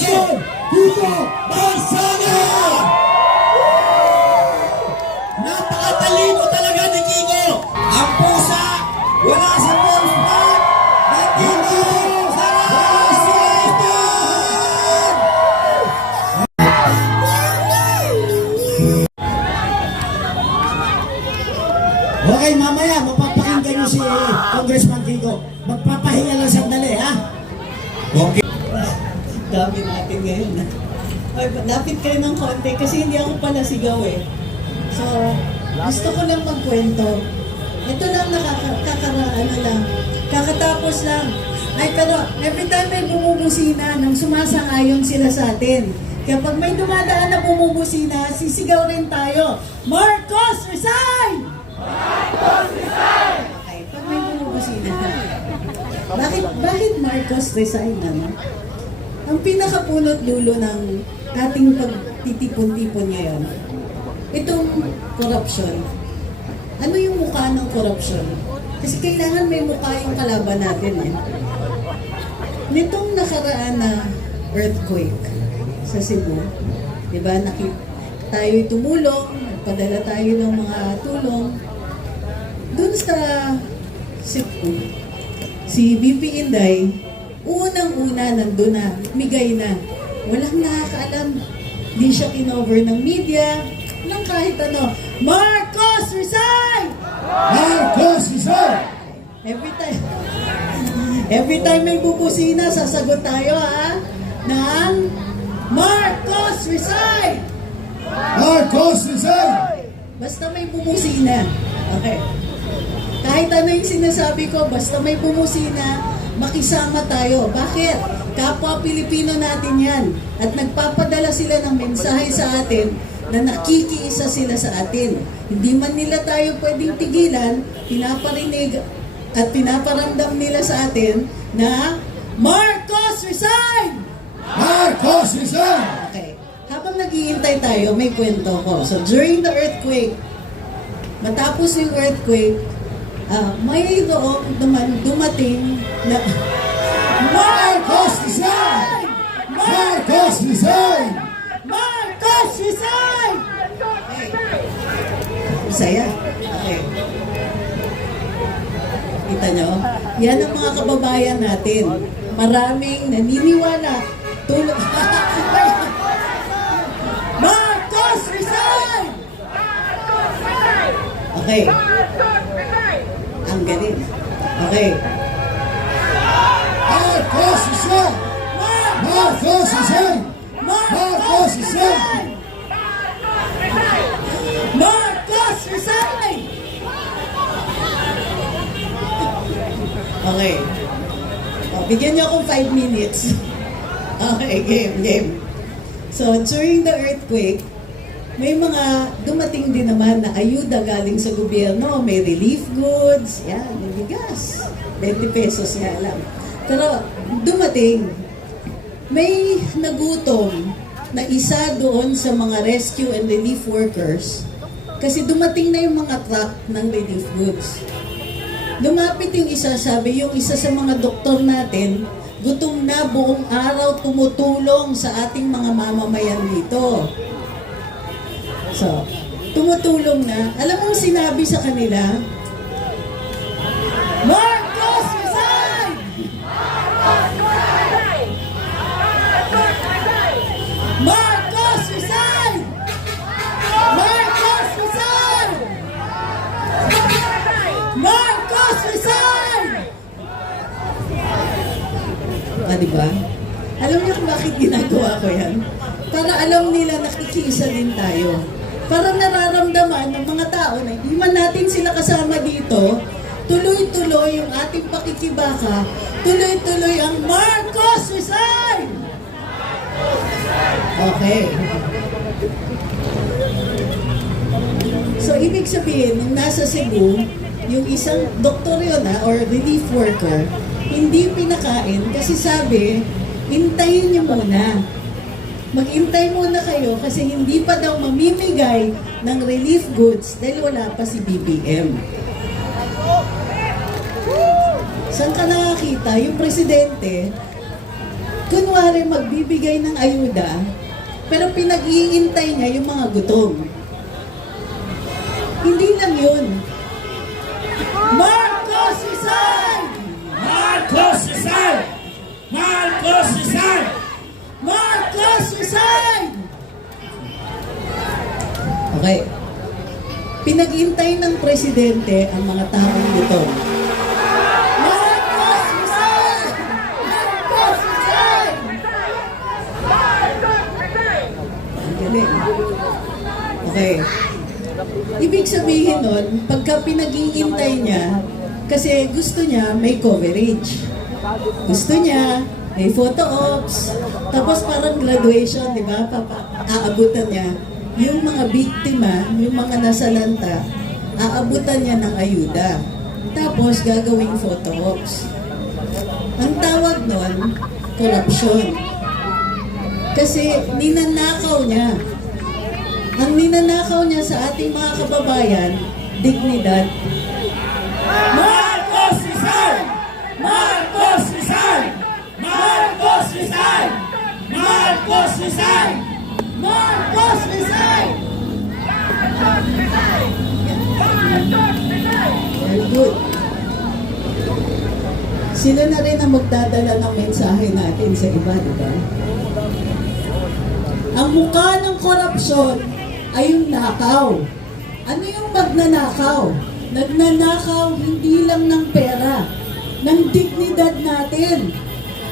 Pastor Kiko Barsaga! Napakatalino talaga ni Kiko! Ang pusa, wala sa false start! Nandito sa Washington! Okay, mamaya mapapakinggan niyo si Congressman Kiko. Magpapahinga lang sandali, ha? Okay. Dami natin ngayon. Ay, lapit kayo ng konti kasi hindi ako pala sigaw eh. So, gusto ko lang magkwento. Ito lang kakatapos lang. Ay, pero every time may bumubusina, nang sumasang-ayon sila sa atin. Kaya pag may dumadaan na bumubusina, sisigaw rin tayo. Marcos, resign! Marcos, resign! Okay, pag may bumubusina. Bakit Marcos resign naman? Ang pinakapunot dulo ng ating pagtitipon-tipon ngayon, itong corruption. Ano yung mukha ng corruption? Kasi kailangan may mukha yung kalaban natin. Eh. Nitong nakaraan na earthquake sa Cebu, di ba, tayo'y tumulong, nagpadala tayo ng mga tulong. Doon sa Cebu, si BP Inday, unang-una nandun na, migay na. Walang nakakaalam. Di siya kinover ng media, ng kahit ano. Marcos, resign! Marcos, resign! Every time may bubusina, sasagot tayo ha, ng Marcos, resign! Marcos, resign! Basta may bumusina. Okay. Kahit ano yung sinasabi ko, basta may bumusina, makisama tayo. Bakit? Kapwa Pilipino natin yan. At nagpapadala sila ng mensahe sa atin na nakikiisa sila sa atin. Hindi man nila tayo pwedeng tigilan, pinaparinig at pinaparamdam nila sa atin na Marcos, resign! Marcos, resign! Okay. Habang naghihintay tayo, may kwento ko. So, during the earthquake, matapos yung earthquake, mayroong dumating na Marcos, resign! Marcos, resign! Marcos, resign! Okay. Masaya. Okay. Kita nyo? Yan ang mga kababayan natin. Maraming naniniwala. Marcos, resign! Okay. Ang galing. Okay. Marcos, resign! Marcos, resign! Marcos, resign! Marcos, resign! Okay. Bigyan niyo akong 5 minutes. Okay, game. So, during the earthquake, may mga dumating din naman na ayuda galing sa gobyerno. May relief goods, yan, may bigas. 20 pesos nga lang. Pero dumating, may nagutom na isa doon sa mga rescue and relief workers kasi dumating na yung mga truck ng relief goods. Lumapit yung isa, sabi yung isa sa mga doktor natin, gutom na buong araw tumutulong sa ating mga mamamayan dito. So, tumutulong na. Alam mo sinabi sa kanila, Marcos, resign! Marcos, resign! Marcos, resign! Marcos, resign! Diba? Alam niyo kung bakit ginagawa ko yan? Para alam nila nakikiisa din tayo. Para nararamdaman ng mga tao na hindi man natin sila kasama dito, tuloy-tuloy yung ating pakikibaka, tuloy-tuloy ang Marcos, resign! Okay. So, ibig sabihin, nung nasa Cebu, yung isang doktor yun or relief worker, hindi pinakain kasi sabi, hintayin niyo muna. Mag-intay muna kayo kasi hindi pa daw mamimigay ng relief goods dahil wala pa si BBM. Saan ka nakakita? Yung presidente, kunwari magbibigay ng ayuda, pero pinag-iintay niya yung mga gutom. Hindi lang yun. Marcos resign! Marcos resign! Marcos resign! Marcos resign! Okay. Pinag-intay ng presidente ang mga taong gutom. Marcos resign! Marcos resign! Ang galing. Okay. Ibig sabihin nun, pagka pinag-iintay niya, kasi gusto niya may coverage. Gusto niya may photo ops, tapos parang graduation, di ba? Aabutan niya yung mga biktima, yung mga nasalanta, aabutan niya ng ayuda. Tapos gagawing photo ops. Ang tawag nun, korupsyon. Kasi ninanakaw niya. Ang ninanakaw niya sa ating mga kababayan, dignidad. Marcos resign! Marcos resign! Marcos resign! Marcos resign! Marcos resign! Very good. Sila na rin ang magdadala ng mensahe natin sa iba, di ba? Ang mukha ng korupsyon ay yung nakaw. Ano yung magnanakaw? Nagnanakaw hindi lang ng pera, ng dignidad natin.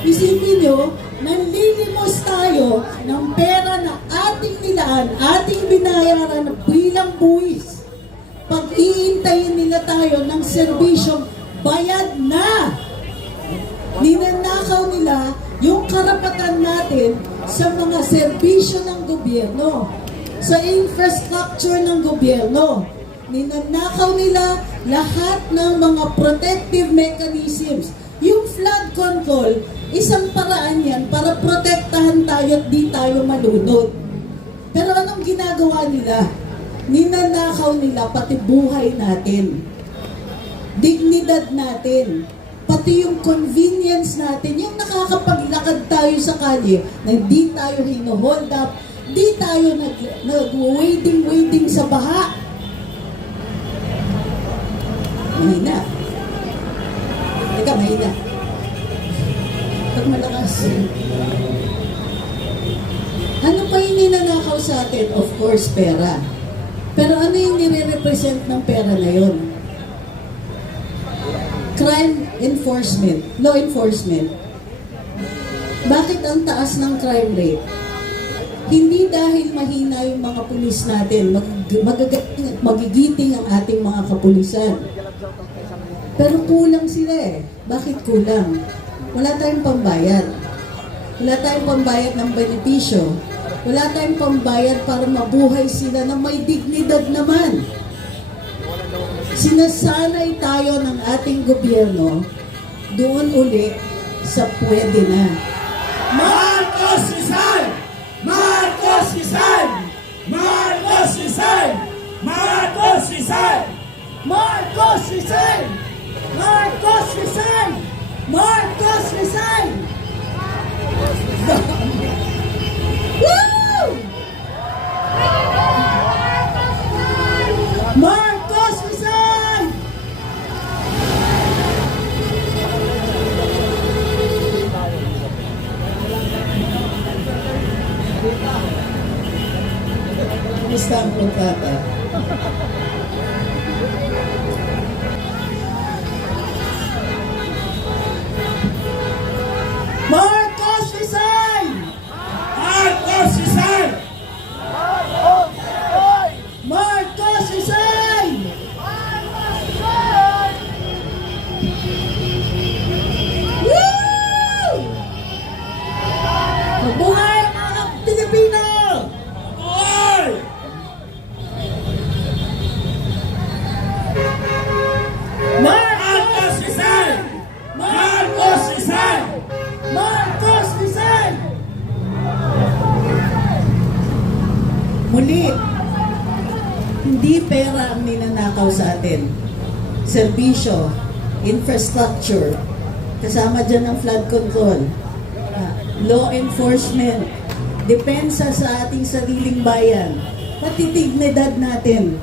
Isipin nyo, nanlilimos tayo ng pera na ating nilaan, ating binayaran bilang buwis. Pag-iintayin nila tayo ng serbisyong bayad na. Ninanakaw nila yung karapatan natin sa mga serbisyo ng gobyerno, sa infrastructure ng gobyerno. Ninanakaw nila lahat ng mga protective mechanisms. Yung flood control, isang paraan yan para protektahan tayo at di tayo malunod. Pero anong ginagawa nila? Ninanakaw nila pati buhay natin, dignidad natin, pati yung convenience natin, yung nakakapaglakad tayo sa kalye na di tayo hino-hold up, di tayo nag-waiting sa baha. Mahina. Teka, mahina. Pag malakas. Ano pa yung ninanakaw sa atin? Of course, pera. Pero ano yung nire-represent ng pera na yun? Crime enforcement, law enforcement. Bakit ang taas ng crime rate? Hindi dahil mahina yung mga pulis natin, magigiting ang ating mga kapulisan. Pero kulang sila eh. Bakit kulang? Wala tayong pambayad. Wala tayong pambayad ng benepisyo. Wala tayong pambayad para mabuhay sila na may dignidad naman. Sinasanay tayo ng ating gobyerno doon uli sa pwede na. Marcos resign! Marcos resign! Marcos resign! Marcos resign! Marcos resign! Marcos resign! Marcos resign! Woo! Marcos resign! Kumusta ang kontrata? Marcos resign! Marcos resign! Marcos resign! Woo! Mabuhay ang mga Pilipino! Oy! Marcos resign! Marcos resign! Marcos resign! Muli, hindi pera ang ninanakaw sa atin. Serbisyo, infrastructure, kasama dyan ang flood control. law enforcement, depensa sa ating sariling bayan, pati dignidad natin.